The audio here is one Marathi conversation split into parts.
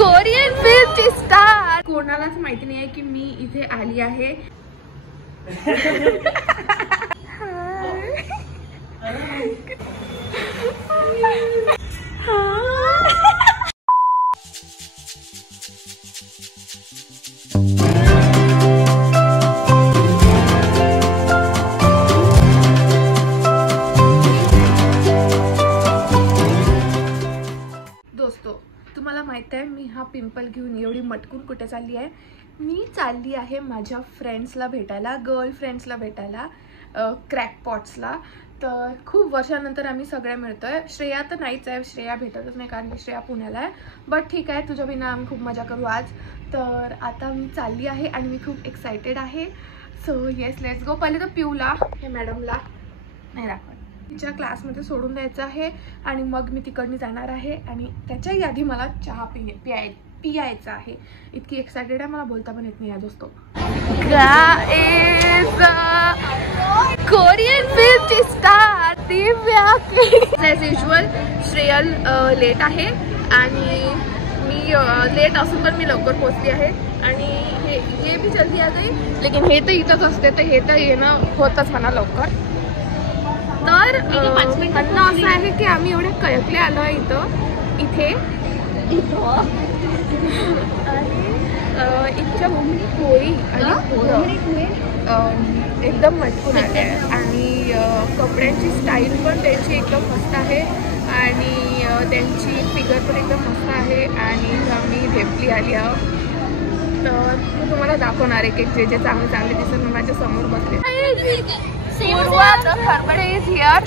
Korean फिल्मची star. कोणालाच माहिती नाही आहे की मी इथे आली आहे. तुम्हाला माहिती आहे मी हा पिंपल घेऊन एवढी मटकून कुठे चालली आहे. मी चालली आहे माझ्या फ्रेंड्सला भेटायला, गर्लफ्रेंड्सला भेटायला, क्रॅकपॉट्सला. तर खूप वर्षानंतर आम्ही सगळ्या मिळतोय. श्रेया तर नाहीच आहे, श्रेया भेटतच नाही कारण की श्रेया पुण्याला आहे. बट ठीक आहे, तुझ्या बिना आम्ही खूप मजा करू आज. तर आता मी चालली आहे आणि मी खूप एक्सायटेड आहे. So yes, let's go. पहिले तर पिऊला, हे मॅडमला नाही दाखवत, तिच्या क्लासमध्ये सोडून द्यायचं आहे आणि मग मी तिकडनी जाणार आहे. आणि त्याच्याही आधी मला चहा पियायचा आहे. इतकी एक्सायटेड आहे, मला बोलता पण येत नाही आहे दोस्तो. कोरियन फिल्मची स्टार दिव्या. ॲज युजुअल श्रेयल लेट आहे आणि मी लेट असून पण मी लवकर पोहोचली आहे. आणि हे भी जल्दी आ गई, लेकिन हे तर इथंच असते तर हे तर येणं होतच म्हणा लवकर. तर म्हणणं असं आहे की आम्ही एवढे कयकले आलो आहे इथे आणि इतक्या पोरी आणि पोरं एकदम मटकून आले आहे. आणि कपड्यांची स्टाईल पण त्यांची एकदम मस्त आहे आणि त्यांची फिगर पण एकदम मस्त आहे. आणि आम्ही ढेपली आली आहोत. तर मी तुम्हाला दाखवणार आहे की जे जे चांगले चांगले दिसत माझ्या समोर बसले. पूर्वा द खरबडे इज हिअर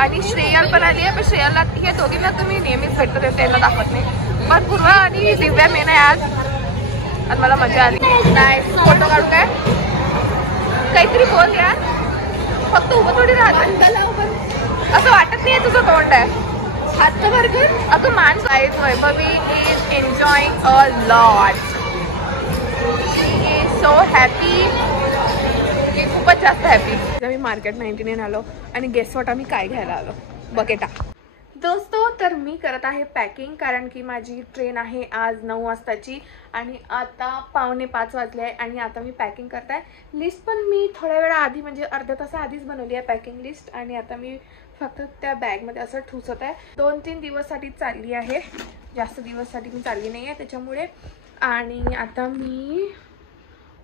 आणि श्रेयल पण आली आहे. पण श्रेयलला हे दोघींना तुम्ही नेहमीच भेटतो ते त्यांना दाखवत नाही. पण पूर्वा आणि दिव्या मेन आहे आज आणि मला मजा आली. नाही फोटो काढू काय, काहीतरी बोल यार. फक्त उभं थोडी राहत असं वाटत नाही तुझं तोंड आहे हात बर्गर. अगं माणसं आहेत. Vaibhavi is enjoying a lot. She is so happy, खूपच जास्त हॅपी. मी मार्केट 99 आलो आणि गेस वॉट आम्ही काय घ्यायला आलो, बकेटा दोस्तो. तर मी करत आहे पॅकिंग कारण की माझी ट्रेन आहे आज 9 वाजताची आणि आता 4:45 वाजले आहे. आणि आता मी पॅकिंग करत आहे. लिस्ट पण मी थोड्या वेळा आधी म्हणजे अर्ध्या तासाआधीच बनवली आहे पॅकिंग लिस्ट. आणि आता मी फक्त त्या बॅगमध्ये असं ठुसत आहे. 2-3 दिवससाठी चालली आहे, जास्त दिवससाठी मी चालली नाही आहे त्याच्यामुळे. आणि आता मी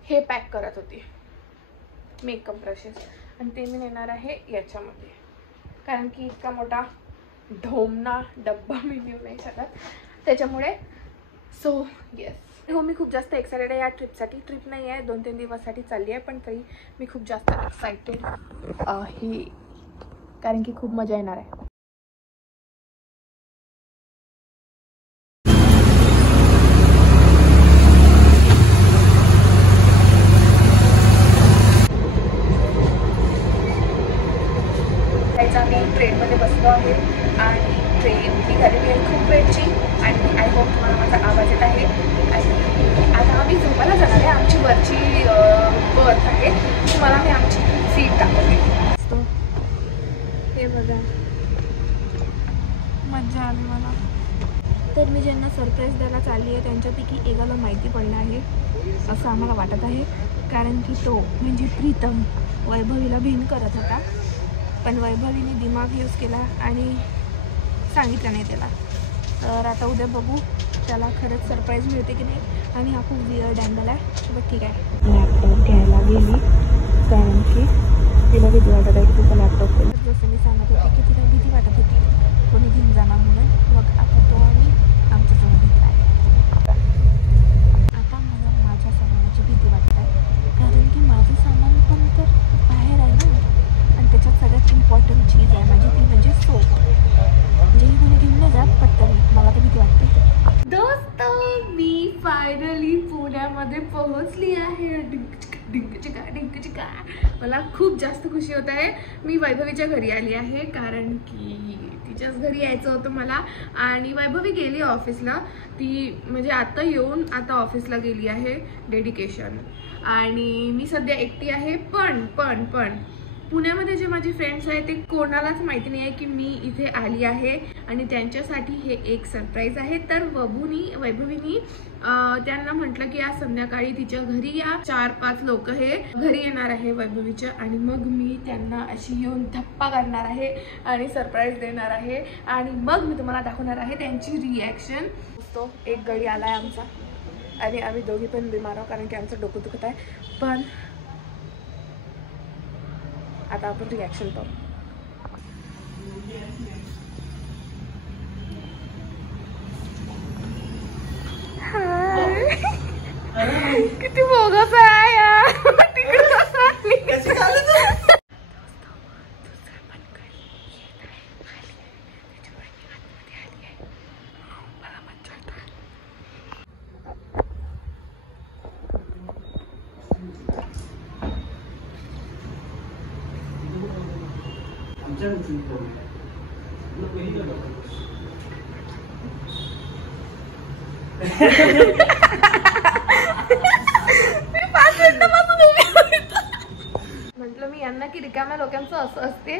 हे पॅक करत होती, मेकअप ब्रशेस, आणि ते मी नेणार आहे याच्यामध्ये कारण की इतका मोठा ढोमना डब्बा मी नेऊ नाही शकत त्याच्यामुळे. सो येस, हो मी खूप जास्त एक्सायटेड आहे या ट्रिपसाठी. ट्रिप नाही आहे, 2-3 दिवससाठी चालली आहे पण तरी मी खूप जास्त एक्सायटेड आहे कारण की खूप मजा येणार आहे. आम्ही ट्रेनमध्ये बसलो आहे आणि ट्रेन निघालेली आहे खूप वेळची. आणि आय होप तुम्हाला माझा आवाज येत आहे. आणि आता आम्ही झोपायला जाणार आहे. आमची वरची बर्थ आहे, तुम्हाला मी आमची सीट दाखवते. हे बघा, मजा आली मला. तर मी ज्यांना सरप्राईज द्यायला चालली आहे त्यांच्यापैकी एकाला माहिती पडलं आहे असं आम्हाला वाटत आहे कारण की तो म्हणजे प्रीतम वैभवीला भिन करत होता. पण वैभवीने दिमाग यूज केला आणि सांगितलं नाही त्याला. तर आता उद्या बघू त्याला खरंच सरप्राईज मिळते की नाही. आणि हा खूप वियर्ड अँगल आहे बट ठीक आहे. लॅपटॉप घ्यायला गेली कारण की तिला भीती वाटत आहे की तिचा लॅपटॉप. जसं मी सांगत होती की तिला भीती वाटत होती कोणी घेऊन जाणार म्हणून. मग आता तो आम्ही आमच्याजवळ घेतला आहे. आता मला माझ्या सामानाची भीती वाटत आहे कारण की माझं सामान पण तर बाहेर आहे ना. आणि त्याच्यात सगळ्यात इम्पॉर्टंट चीज आहे माझी, ती म्हणजे सोप. म्हणजे ही कोणी घेऊन नाही जात पण तरी मला तर भीती वाटते. दोस्त मी फायनली पुण्यामध्ये पोहोचली आहे. डिंक मला खूप जास्त खुशी होत आहे. मी वैभवीच्या घरी आली आहे कारण की तिच्याच घरी यायचं होतं मला. आणि वैभवी गेली ऑफिसला, ती म्हणजे आता येऊन आता ऑफिसला गेली आहे डेडिकेशन. आणि मी सध्या एकटी आहे. पण पुण्यामध्ये जे माझे फ्रेंड्स आहेत ते कोणालाच माहिती नाही आहे की मी इथे आली आहे आणि त्यांच्यासाठी हे एक सरप्राईज आहे. तर वैभवीनी त्यांना म्हटलं की आज संध्याकाळी तिच्या घरी या, 4-5 लोक हे घरी येणार आहे वैभवीच्या आणि मग मी त्यांना अशी येऊन धप्पा करणार आहे आणि सरप्राईज देणार आहे आणि मग मी तुम्हाला दाखवणार आहे त्यांची रिॲक्शन. तो एक गडी आलाय आमचा आणि आम्ही दोघी पण बिमार आहोत कारण की आमचं डोकं दुखत आहे. पण आता आपण रिॲक्शन पाहू. किती बोगस आहे यार. म्हटलं मी यांना की रिकाम्या लोकांचं असं असते,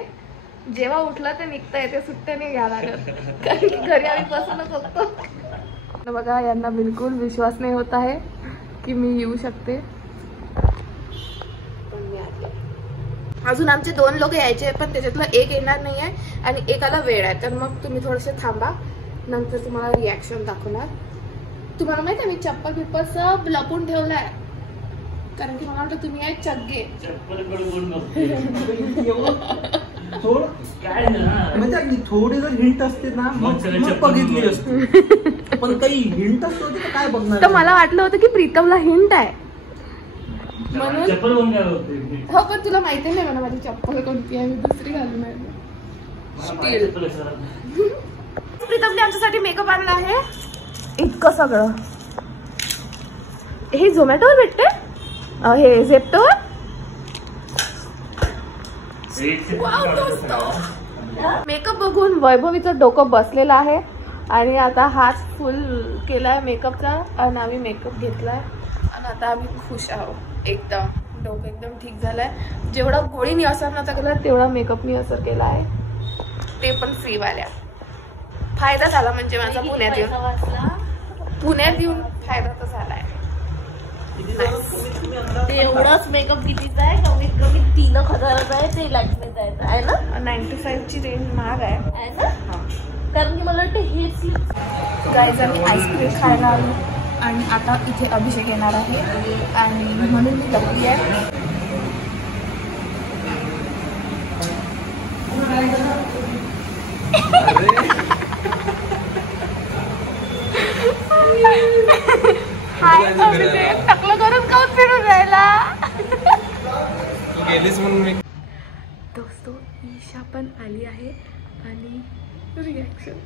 जेव्हा उठलं ते निघता येते, सुट्ट्या नाही घ्या लागत कारण की घरी आम्ही बसूनच असतो. बघा यांना बिलकुल विश्वास नाही होत आहे की मी येऊ शकते. पण मी आले. अजून आमचे 2 लोक यायचे पण त्याच्यातलं एक येणार नाही आहे आणि एकाला वेळ आहे. तर मग तुम्ही थोडेसे थांबा, नंतर तुम्हाला रिॲक्शन दाखवणार. तुम्हाला माहिती आहे मी चप्पल सब लपून ठेवलाय कारण की मला वाटतं तुम्ही आहे चग्गे. थोडी जर हिंट असते ना मग बघितली असते पण काही हिंट असतो काय बघणार. तर मला वाटलं होतं की प्रीतमला हिंट आहे म्हणून. हो पण तुला माहिती नाही मला माझी चप्पल कोणती आहे, मी दुसरी घालून आहे. प्रीतमने आमच्यासाठी मेकअप आणला आहे. इतकं सगळं हे झोमॅटोवर भेटते, हे झेप्टोवर. मेकअप बघून वैभवीचं डोकं बसलेलं आहे आणि आता हात फुल केलाय मेकअपचा आणि आम्ही मेकअप घेतलाय आणि आता आम्ही खुश आहोत. एकदम डोकं एकदम ठीक झालंय. जेवढा गोळीनी असर नव्हता केला तेवढा मेकअपनी असर केला आहे, ते पण फ्रीवाल्या. फायदा झाला म्हणजे माझा पुण्यात येऊन फायदा तर झालाय. एवढाच मेकअप कितीचा आहे? कमीत कमी 3,000 आहे. ते लॅक्मे जायचं आहे ना. 95ची रेंज महाग आहे ना, कारण की मला वाटतं हेच गाईज आम्ही आईस्क्रीम खायला आलो आणि आता इथे अभिषेक येणार आहे आणि म्हणून मी लपली आहे. हाय अभिषेक, टकलं करून काऊन फिरून राहिला. गेलीस म्हणून मी. दोस्तो ईशा पण आली आहे आणि रिॲक्शन.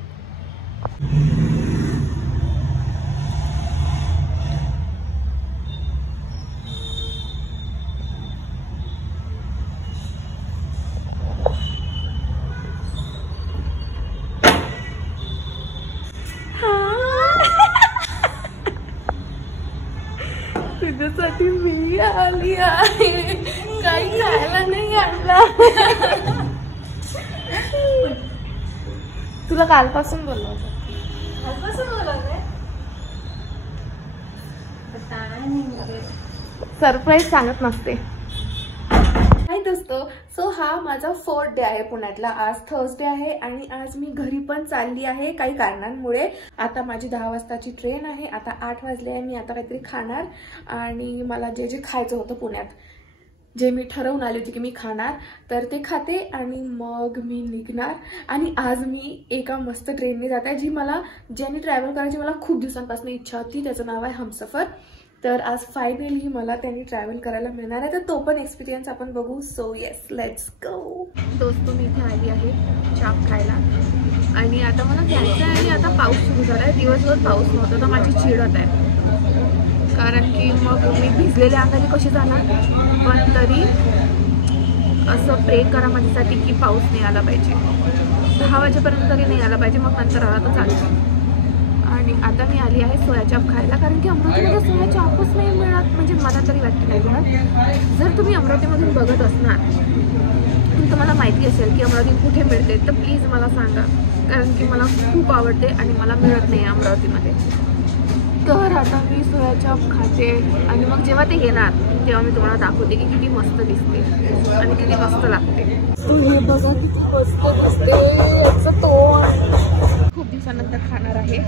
तुझ्यासाठी मी आली आहे, काही खायला नाही आणला. तुला कालपासून बोललो होतो. सरप्राईज सांगत नसते. हाय दोस्तो, सो हा माझा 4th डे आहे पुण्यातला. आज थर्सडे आहे आणि आज मी घरी पण चालली आहे काही कारणांमुळे. आता माझी 10 वाजताची ट्रेन आहे. आता 8 वाजले आहे. मी आता काहीतरी खाणार आणि मला जे जे खायचं होतं पुण्यात, जे मी ठरवून आले होते की मी खाणार, तर ते खाते आणि मग मी निघणार. आणि आज मी एका मस्त ट्रेनने जात आहे ज्याने ट्रॅव्हल करायची मला खूप दिवसांपासून इच्छा होती. त्याचं नाव आहे हमसफर. तर आज फायनली मला त्यांनी ट्रॅव्हल करायला मिळणार आहे, तर तो पण एक्सपिरियन्स आपण बघू. So yes, let's go. दोस्तो मी इथे आली आहे चाप खायला आणि आता मला जायचं आहे आणि आता पाऊस सुरू झाला आहे. दिवसभर पाऊस नव्हता तर माझी चिड होत आहे कारण की मग मी भिजलेल्या अंगाने कशी जाणार. पण तरी असं प्रे करा माझ्यासाठी की पाऊस नाही आला पाहिजे. 10 वाजेपर्यंत तरी नाही आला पाहिजे, मग नंतर आला तर चालतं. आणि आता मी आली आहे सोयाचाप खायला कारण की अमरावतीमध्ये सोयाचापच नाही मिळत, म्हणजे मला तरी वाटतं नाही मिळत. जर तुम्ही अमरावतीमधून बघत असणार जर तुम्हाला माहिती असेल की अमरावती कुठे मिळते तर प्लीज मला सांगा, कारण की मला खूप आवडते आणि मला मिळत नाही अमरावतीमध्ये. तर आता मी सोया चॉप खाते आणि मग जेव्हा ते येणार तेव्हा मी तुम्हाला दाखवते की किती मस्त दिसते आणि किती मस्त लागते. हे बघा किती मस्त दिसते याचं तोंड. खूप दिवसानंतर खाणार आहे.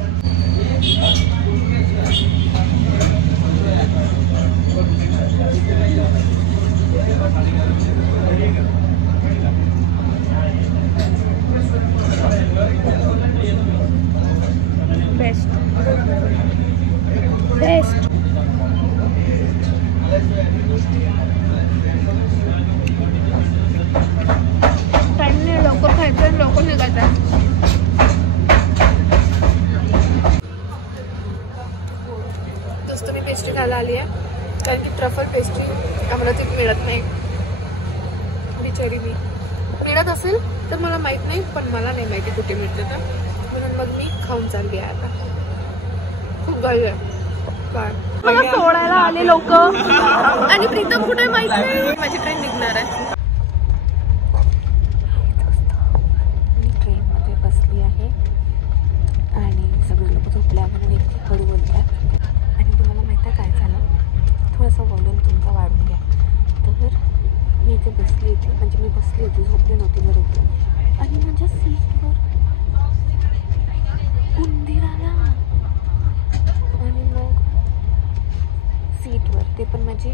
Best best. टाइमने लवकर खायचं आणि लवकर निघायचं. दोस्त मी पेस्ट्री खायला आली आहे, कारण की ट्रफल पेस्ट्री अमरावतीत मिळत नाही. बिचारी मी, मिळत असेल तर मला माहीत नाही, पण मला नाही माहिती कुठे मिळते तर, म्हणून मग मी खाऊन चालली आहे आता. खूप गळ आहे. मला सोडायला आले लोक आणि प्रीतम कुठे माहित नाही. माझी ट्रेन निघणार आहे. मी ट्रेनमध्ये बसली आहे आणि सगळे लोक झोपल्या म्हणून इतकी हळू बोलतात. आणि तुम्हाला माहिती आहे काय झालं, थोडासा वॉल्यूम तुमचा वाढून घ्या. तर मी इथे बसली होती, म्हणजे मी बसली होती, झोपली नव्हती बरोबर, आणि माझ्या सीटवर उंदीर आला. आणि मग सीटवर, ते पण माझी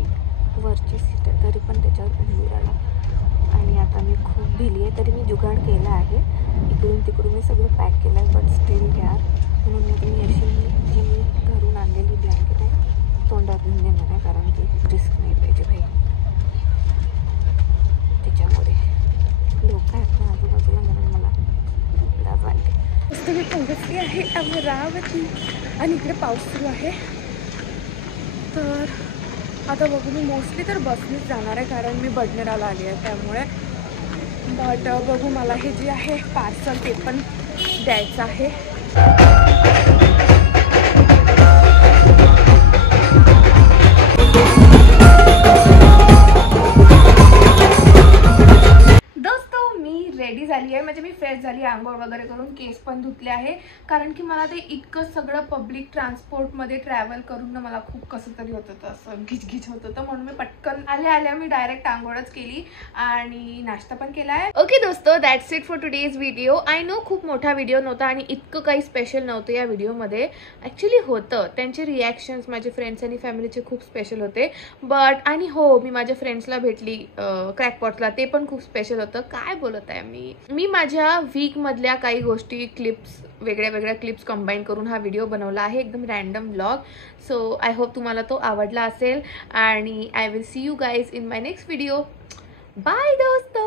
वरची सीट आहे, तरी पण त्याच्यावर उंदीर आला. आणि आता मी खूप भिली आहे. तरी मी जुगाड केला आहे, इकडून तिकडून मी सगळं पॅक केलं आहे, बट स्टील यार. म्हणून मी अशी जी मी घरून आणलेली ब्लँकेट आहे तोंडात घेऊन देणार आहे, कारण की रिस्क नाही पाहिजे भाई. त्याच्यामुळे लोक आहेत ना आजूबाजूला, म्हणून मला लाज वाटते. मस्त मी पोहोचली आहे अमरावती आणि इकडे पाऊस सुरू आहे. तर आता बघू, मी मोस्टली तर बसनीच जाणार आहे, कारण मी बडनेराला आली आहे त्यामुळे. बट बघू, मला हे जे आहे पार्सल ते पण द्यायचं आहे. रेडी झाली आहे, म्हणजे मी फ्रेश झाली, आंघोळ वगैरे करून केस पण धुतले आहे, कारण की मला ते इतकं सगळं पब्लिक ट्रान्सपोर्टमध्ये ट्रॅव्हल करून ना मला खूप कसं तरी होत होतं, असं घिचघिच होत होतं. म्हणून मी पटकन आल्या मी डायरेक्ट आंघोळच केली आणि नाश्ता पण केला आहे. ओके दोस्तो, that's it for today's video. I know खूप मोठा व्हिडिओ नव्हता आणि इतकं काही स्पेशल नव्हतं या व्हिडिओमध्ये. ॲक्च्युली होतं, त्यांचे रिॲक्शन्स माझे फ्रेंड्स आणि फॅमिलीचे खूप स्पेशल होते. बट आणि हो, मी माझ्या फ्रेंड्सला भेटली क्रॅकपॉटला, ते पण खूप स्पेशल होतं. काय बोलत आहे मी माझ्या वीकमधल्या काही गोष्टी, क्लिप्स, वेगळ्या क्लिप्स कंबाईन करून हा व्हिडिओ बनवला आहे, एकदम random vlog. So I hope तुम्हाला तो आवडला असेल आणि I will see you guys in my next video. Bye दोस्तो.